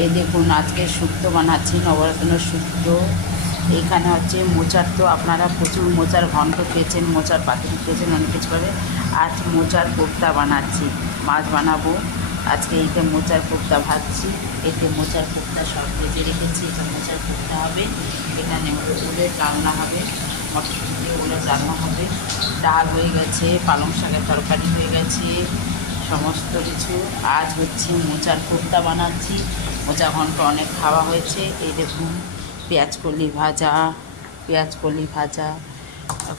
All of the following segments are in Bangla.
এই দেখুন আজকে শুক্তো বানাচ্ছি, নবরত্ন শুক্তো। এইখানে হচ্ছে মোচার, তো আপনারা প্রচুর মোচার ঘন্ট খেয়েছেন, মোচার পাতুরি খেয়েছেন, অনেক কিছু করে। আজ মোচার কোপ্তা বানাচ্ছি, মাছ বানাবো আজকে। এইটা মোচার কোপ্তা ভাজছি, এতে মোচার কোপ্তা সব ভেজে রেখেছি। এটা মোচার কোপ্তা হবে, এখানে ওলের রান্না হবে, মটরশুঁটি দিয়ে ওলের রান্না হবে। ডাল হয়ে গেছে, পালং শাকের তরকারি হয়ে গেছে, সমস্ত কিছু। আজ হচ্ছে মোচার কোপ্তা বানাচ্ছি। মোচা ঘন্ট অনেক খাওয়া হয়েছে। এই দেখুন পেঁয়াজকলি ভাজা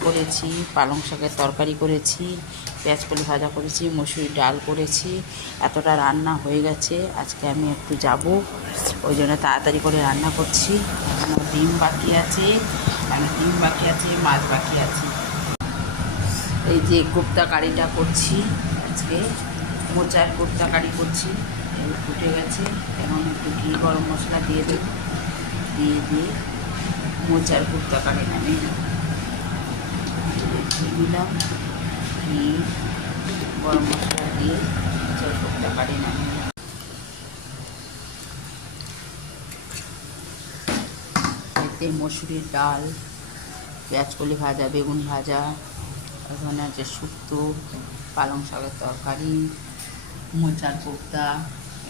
করেছি, পালং শাকের তরকারি করেছি, পেঁয়াজকলি ভাজা করেছি, মসুরি ডাল করেছি। এতটা রান্না হয়ে গেছে। আজকে আমি একটু যাব, ওই জন্য তাড়াতাড়ি করে রান্না করছি। এখনও ডিম বাকি আছে, মাছ বাকি আছে। এই যে কোপ্তা কারিটা করছি আজকে, মোচার কোপ্তা কারি করছি। এই ফুটে গেছে, এখন একটু ঘি গরম মশলা দিয়ে দেব, দিয়ে মোচার কোপ্তা কারি নামিয়ে দেব। দিলাম ঘি গরম মশলা দিয়ে মোচার কোপ্তা কারি নামিয়ে দেব। এতে মসুরির ডাল, পেঁয়াজকলি ভাজা, বেগুন ভাজা, এখানে আছে শুক্তো, পালং শাকের তরকারি, মোচার কোপ্তা,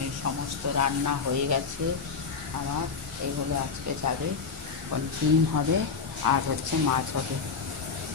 এই সমস্ত রান্না হয়ে গেছে আমার। এইগুলো আজকে যাবে, ডিম হবে আর হচ্ছে মাছ হবে।